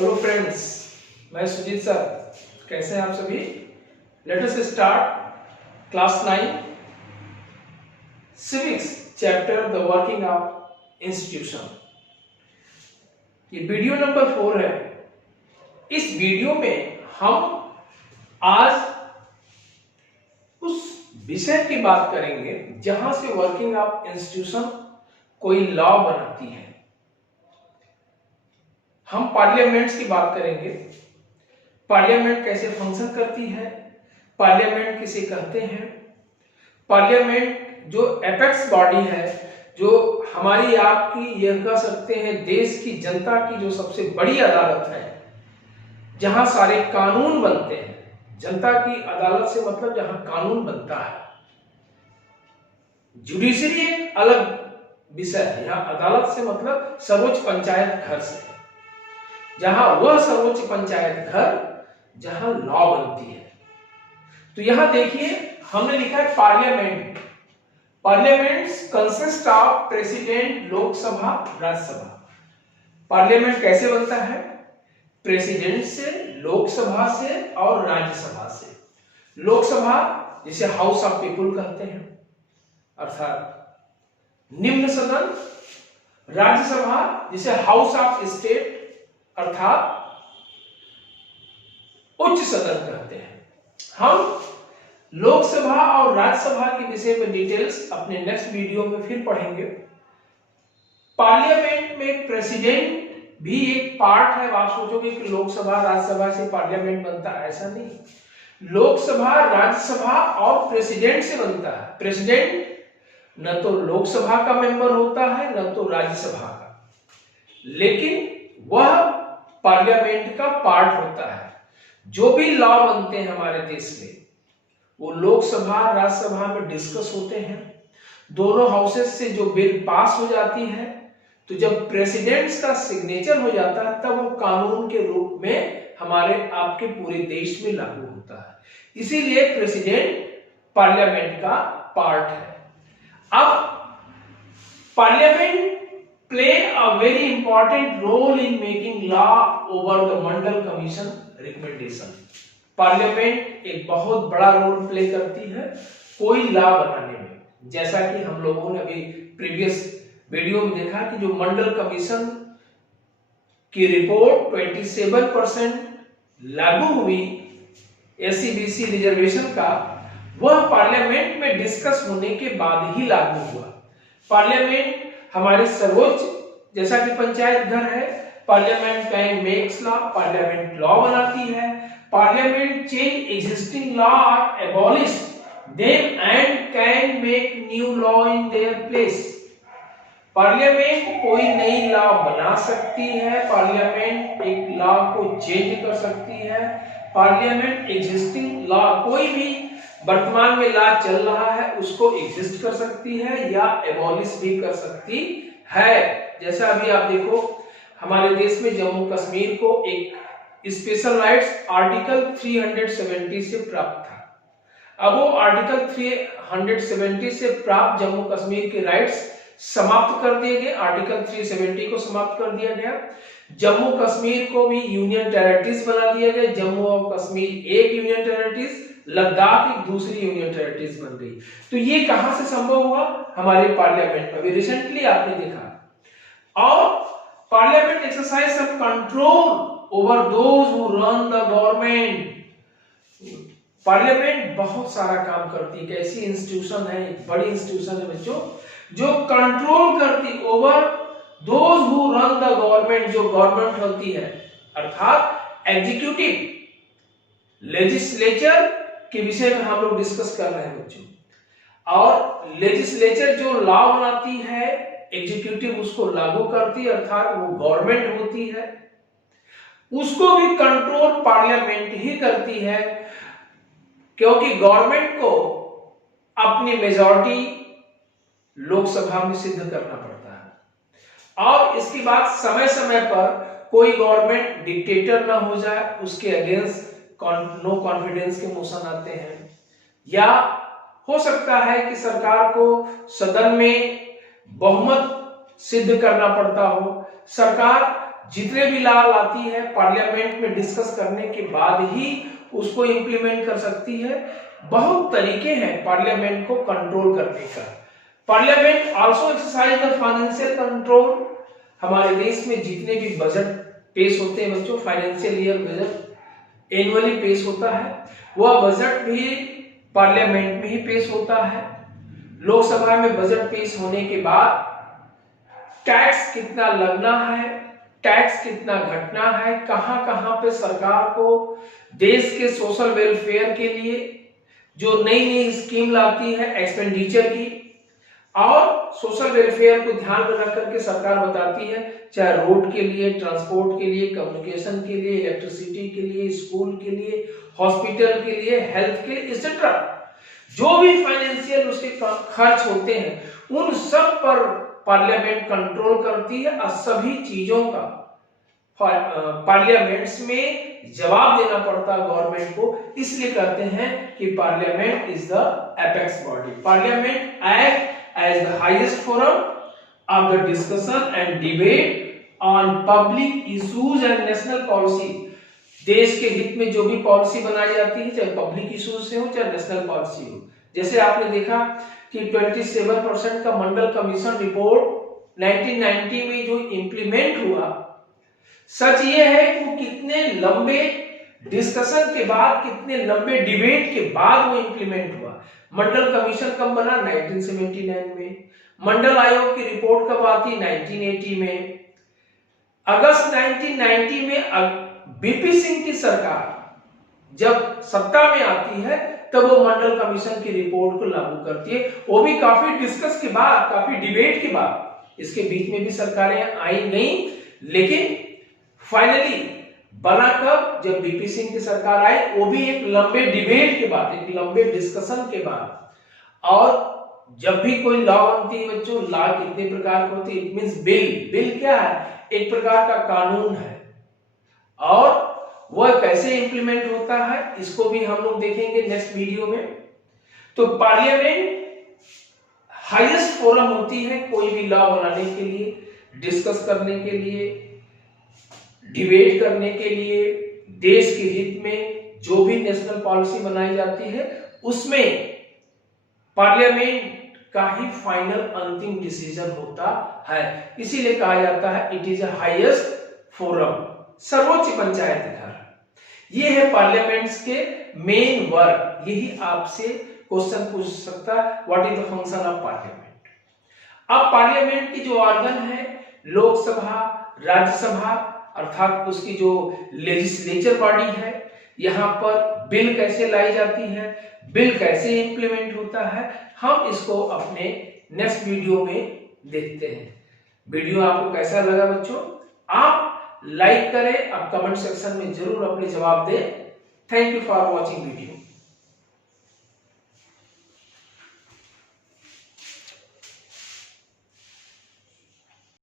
Hello friends, मैं Sujit sir. कैसे हैं आप सभी? Let us start class 9 civics chapter the working of institution. ये वीडियो नंबर 4 है। इस वीडियो में हम आज उस विषय की बात करेंगे जहां से वर्किंग ऑफ इंस्टीट्यूशन कोई लॉ बनाती है। हम पार्लियामेंट्स की बात करेंगे। पार्लियामेंट कैसे फंक्शन करती है, पार्लियामेंट किसे कहते हैं, पार्लियामेंट जो एपेक्स बॉडी है, जो हमारी आपकी यह कह सकते हैं देश की जनता की जो सबसे बड़ी अदालत है, जहां सारे कानून बनते हैं। जनता की अदालत से मतलब जहां कानून बनता है। जुडिशरी एक अलग विषय है। यहां अदालत से मतलब सर्वोच्च पंचायत घर से, जहां वह सर्वोच्च पंचायत घर जहां लॉ बनती है। तो यहां देखिए हमने लिखा है parliament. Parliaments consist of president, Lok Sabha, Rajya Sabha. Parliament कैसे बनता है? प्रेसिडेंट से, लोकसभा से और राज्यसभा से। लोकसभा जिसे हाउस ऑफ पीपुल कहते हैं अर्थात निम्न सदन, राज्यसभा जिसे हाउस ऑफ स्टेट अर्थात उच्च सदन कहते हैं। हम लोकसभा और राज्यसभा के विषय में डिटेल्स अपने नेक्स्ट वीडियो में फिर पढ़ेंगे। पार्लियामेंट में प्रेसिडेंट भी एक पार्ट है। आप सोचोगे कि लोकसभा राज्यसभा से पार्लियामेंट बनता है, ऐसा नहीं। लोकसभा, राज्यसभा और प्रेसिडेंट से बनता है। प्रेसिडेंट न तो लोकसभा का मेंबर होता है न तो राज्यसभा का, लेकिन वह पार्लियामेंट का पार्ट होता है। जो भी लॉ बनते हैं हमारे देश में वो लोकसभा राज्यसभा में डिस्कस होते हैं। दोनों हाउसेस से जो बिल पास हो जाती है, तो जब प्रेसिडेंट्स का सिग्नेचर हो जाता है तब वो कानून के रूप में हमारे आपके पूरे देश में लागू होता है। इसीलिए प्रेसिडेंट पार्लियामेंट का पार्ट है। अब parliament play a very important role in making law over the Mandal commission recommendation. Parliament एक बहुत बड़ा रोल प्ले करती है कोई लॉ बनाने में। जैसा कि हम लोगों ने अभी प्रीवियस वीडियो में देखा कि जो मंडल कमीशन की रिपोर्ट 27% लागू हुई एससी-बीसी रिजर्वेशन का, वह पार्लियामेंट में डिस्कस होने के बाद ही लागू हुआ। पार्लियामेंट हमारे सर्वोच्च, जैसा कि पंचायत घर है, parliament can makes law, parliament law बनाती है। पार्लियामेंट चेंज एग्जिस्टिंग लॉ और abolish them and can make new law in their place. Parliament कोई नई लॉ बना सकती है, पार्लियामेंट एक लॉ को चेंज कर सकती है। पार्लियामेंट एग्जिस्टिंग लॉ, कोई भी वर्तमान में लॉ चल रहा है उसको एग्जिस्ट कर सकती है या एबॉलिश भी कर सकती है। जैसा अभी आप देखो हमारे देश में जम्मू कश्मीर को एक स्पेशल राइट्स आर्टिकल 370 से प्राप्त था। अब वो आर्टिकल 370 से प्राप्त जम्मू कश्मीर के राइट्स समाप्त कर दिए गए। आर्टिकल 370 को समाप्त कर दिया गया। जम्मू कश्मीर को भी यूनियन टेरिटरीज बना दिया गया। जम्मू और कश्मीर एक यूनियन टेरिटरीज, लद्दाख एक दूसरी यूनियन टेरिटरीज बन गई। तो ये कहां से संभव हुआ? हमारे पार्लियामेंट में। अभी रिसेंटली आपने देखा। और parliament exercise some control over those who run the government. Parliament बहुत सारा काम करती है। एक ऐसी इंस्टीट्यूशन है, एक बड़ी इंस्टीट्यूशन है बच्चों, जो कंट्रोल करती over those who run the government. जो गवर्नमेंट होती है अर्थात एग्जीक्यूटिव, लेजिस्लेचर के विषय में हम लोग डिस्कस कर रहे हैं बच्चों। और लेजिस्लेचर जो लॉ बनाती है, एग्जीक्यूटिव उसको लागू करती है अर्थात वो गवर्नमेंट होती है। उसको भी कंट्रोल पार्लियामेंट ही करती है, क्योंकि गवर्नमेंट को अपनी मेजॉरिटी लोकसभा में सिद्ध करना पड़ता है। और इसके बाद समय समय पर कोई गवर्नमेंट डिक्टेटर ना हो जाए, उसके अगेंस्ट नो कॉन्फिडेंस के मोशन आते हैं, या हो सकता है कि सरकार को सदन में बहुमत सिद्ध करना पड़ता हो। सरकार जितने भी लॉ लाती है पार्लियामेंट में डिस्कस करने के बाद ही उसको इंप्लीमेंट कर सकती है। बहुत तरीके हैं पार्लियामेंट को कंट्रोल करने का। Parliament also exercise the financial control. हमारे देश में जितने भी बजट पेश होते हैं बच्चों, फाइनेंशियल ईयर बजट एनुअली पेश होता है, वह बजट भी पार्लियामेंट में ही पेश होता है। लोकसभा में बजट पेश होने के बाद टैक्स कितना लगना है, टैक्स कितना घटना है, कहां कहां पे सरकार को देश के सोशल वेलफेयर के लिए जो नई नई स्कीम लाती है एक्सपेंडिचर की, और सोशल वेलफेयर को ध्यान में रख करके सरकार बताती है, चाहे रोड के लिए, ट्रांसपोर्ट के लिए, कम्युनिकेशन के लिए, इलेक्ट्रिसिटी के लिए, स्कूल के लिए, हॉस्पिटल के लिए, हेल्थ के लिए, एक्सेट्रा, जो भी फाइनेंशियल उसके खर्च होते हैं उन सब पर पार्लियामेंट कंट्रोल करती है और सभी चीजों का पार्लियामेंट्स में जवाब देना पड़ता है गवर्नमेंट को। इसलिए कहते हैं कि parliament is the apex body. Parliament act as the highest forum of the discussion and debate on public issues and national policy. देश के हित में जो भी पॉलिसी बनाई जाती है, चाहे पब्लिक इश्यूज से हो चाहे नेशनल पॉलिसी हो। जैसे आपने देखा कि 27% का मंडल कमीशन रिपोर्ट 1990 में जो इंप्लीमेंट हुआ, सच ये है कि वो कितने लंबे डिस्कशन के बाद, कितने लंबे डिबेट के बाद वो इंप्लीमेंट हुआ। मंडल कमीशन कब बना? 1979 में। मंडल आयोग की रिपोर्ट कब आती? 1980 में। अगस्त 1990 में बीपी सिंह की सरकार जब सत्ता में आती है तब वो मंडल कमीशन की रिपोर्ट को लागू करती है, वो भी काफी डिस्कस के बाद, काफी डिबेट के बाद। इसके बीच में भी सरकारें आई नहीं, लेकिन फाइनली बना कब? जब बीपी सिंह की सरकार आई, वो भी एक लंबे डिबेट के बाद, एक लंबे डिस्कशन के बाद। और जब भी कोई लॉ बनती है बच्चों, लॉ कितने प्रकार की होती है? It means bill. बिल क्या है? एक प्रकार का कानून है, और वह कैसे इंप्लीमेंट होता है इसको भी हम लोग देखेंगे नेक्स्ट वीडियो में। तो पार्लियामेंट हाईएस्ट फोरम होती है कोई भी लॉ बनाने के लिए, डिस्कस करने के लिए, डिबेट करने के लिए, देश के हित में जो भी नेशनल पॉलिसी बनाई जाती है उसमें पार्लियामेंट का ही फाइनल अंतिम डिसीजन होता है। इसीलिए कहा जाता है it is a highest forum, सर्वोच्च पंचायत घर। ये है पार्लियामेंट्स के मेन वर्क। यही आपसे क्वेश्चन पूछ सकता है, what is the function of parliament. अब पार्लियामेंट की जो ऑर्गन है, लोकसभा, राज्यसभा, अर्थात उसकी जो लेजिस्लेचर बॉडी है, यहाँ पर बिल कैसे लाई जाती है, बिल कैसे इंप्लीमेंट होता है, हम इसको अपने नेक्स्ट वीडियो में देखते हैं। वीडियो आपको कैसा लगा बच्चों? आप लाइक करें, आप कमेंट सेक्शन में जरूर अपने जवाब दें। Thank you for watching video.